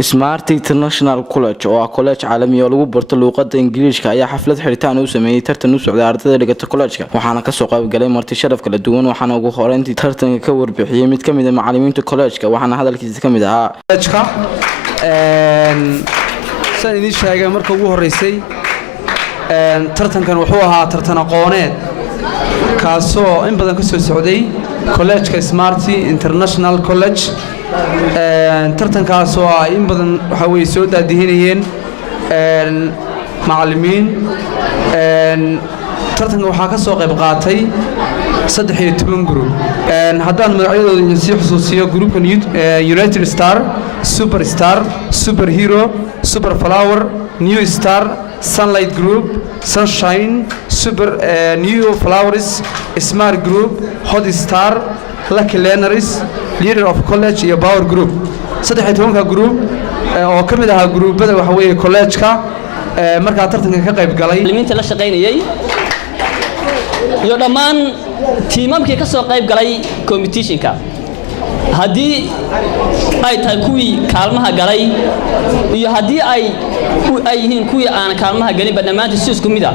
Smart International College oo ah college caalami oo lagu barto luqadda Ingiriiska ayaa xaflad xiritaan u sameeyay tartan u socda ardayda dhigata college-ka waxaana ka soo qayb galay marti sharaf kala duwan waxaana ugu horeyntii tartanka ka warbixiyay mid ka mid ah macallimiinta college-ka waxaana hadalkiisa ka mid ahaa college-ka san idin sheegay markii ugu horeysay tartankan wuxuu ahaa tartan aqooneed kaasoo in badan ka soo socday college-ka Smart International College tartankaas oo in badan waxa way soo daadihinayeen macallimiin tartanka waxa ka soo qayb qaatay 13 group haddaan magacyadooda si xusuusiyo groupkan United Star, Super Star, Super Hero, Super Flower, New Star, Sunlight Group, Sunshine, Super New Flowers, Smart Group, Hot Star, Lucky Learners, Leader of College iyo Power Group 13 group oo kamid ah groupada waxa weeye college-ka marka tartanka ka qayb galay macallimiinta la shaqeynayay iyo dhammaan tiimamkii ka soo qayb galay competition-ka haddii ay tahay kuwii kaalmaha galay iyo haddii ay yihiin kuwii aan kaalmaha galin dhammaantii si isku mid ah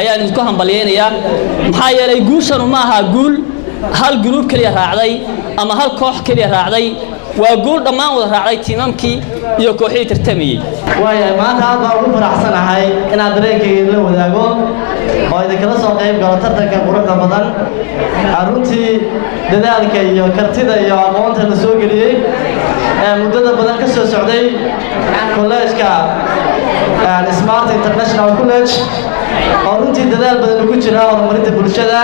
ayaan isku hambalyeynaya maxaa yeelay guushanu ma aha guul hal group kaliya raacday ama hal koox kaliya raacday waa guul dhammaan wada raacday tiimamkii iyo kooxihii tartamayay maanta aad baan ugu faraxsanahay inaad dareenkayga la wadaago oo idinkala soo qayb galo tartanka quruxda badan runtii dadaalka iyo kartida iyo aqoonta la soo geliyey muddada badan ka soo socday college-ka Smart International College oo runtii dadaal badan ugu jira horumarinta bulshada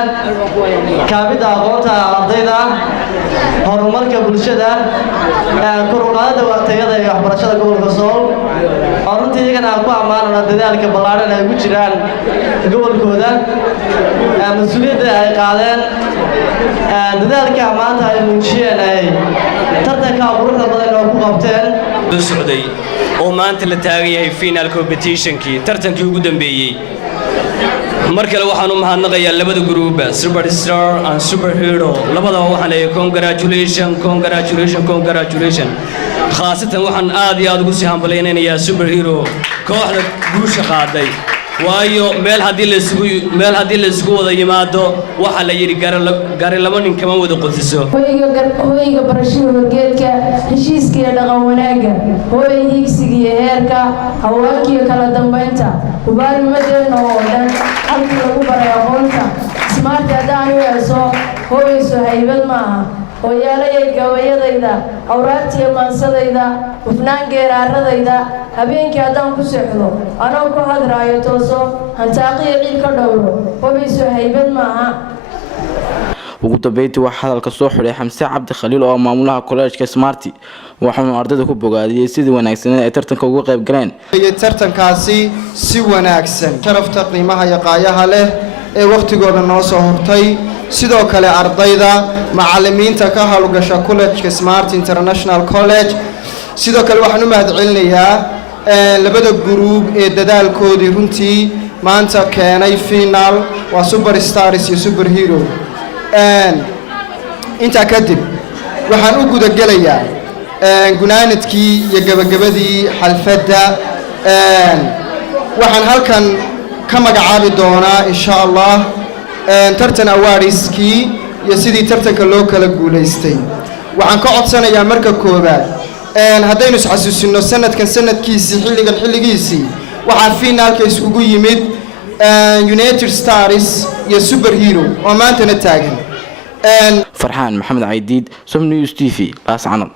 kaabida aqoonta ardayda horumarka bulshada kor u qaadida waqtiyada iyo waxbarashada gobolka Sool oo runtii iyagana ku ammaanana dadaalka ballaaran ay ugu jiraan gobolkooda mas'uuliyadda ay qaadeen dadaalka maanta ay muujiyeen ay tartanka quruxda badan oo ku qabteen socday oo maanta la taagan yahay final competition-kii tartankii ugu dambeeyay markale waxaan u mahadnaqayaa labada group Super Star and Super Hero labadaba waxaan leeyahay congratulation khaasatan waxaan aad iyo aad ugu sii hambaleynayaa Super Hero kooxda guusha qaaday waayo meel hadii la isugu wada yimaado waxa la yiri gaar laba nin kama wada qodiso hooyga barashada wargeedka heshiiska iyo dhaqan wanaaga hooyga higsiga iyo heerka haweenka iyo kala dambeynta ubaarimadeena oo dhan halkii lagu baray aqoonta Smart haddaan u yeesho hooyayso haybad maaha hooyaalaya gabayadayda awraadtiya maansadayda hufnaan geeraaradayda habeenkii haddaan ku seexdo anoo ku hadraayo tooso hantaaqiyo ciid ka dhowro hooyayso haybad maaha ugu dambeyntii waxa hadalka soo xulay Xamse Cabdi Khaliil oo maamulaha college-ka Smart waxaanu ardayda ku bogaadiyay sidii wanaagsan ay tartanka uga qayb galeen tartankaasi si wanaagsan sharafta qiimaha iyo qaayaha leh ee waqtigooda noo soo hortay sidoo kale ardayda macallimiinta ka hawlgasha college-ka Smart International College sidoo kale waxaan u mahadcelinayaa labada group ee dadaalkoodii runtii maanta keenay final waa Super Stars iyo Super Hero inta kadib waxaan u guda gelayaa gunaanadkii iyo gabagabadii xalfadda waxaan halkan ka magacaabi doonaa insha Allah tartan awaariskii iyo sidii tartanka loo kala guuleystay waxaan ka codsanayaa marka koobaad haddaynu isxasuusino sanadkiisii xilligiisii waxaa finaalka isugu yimid United Stars iyo Super Hero oo maantana taagan Farxaan Maxamed Caydiid Som News TV Laascaanood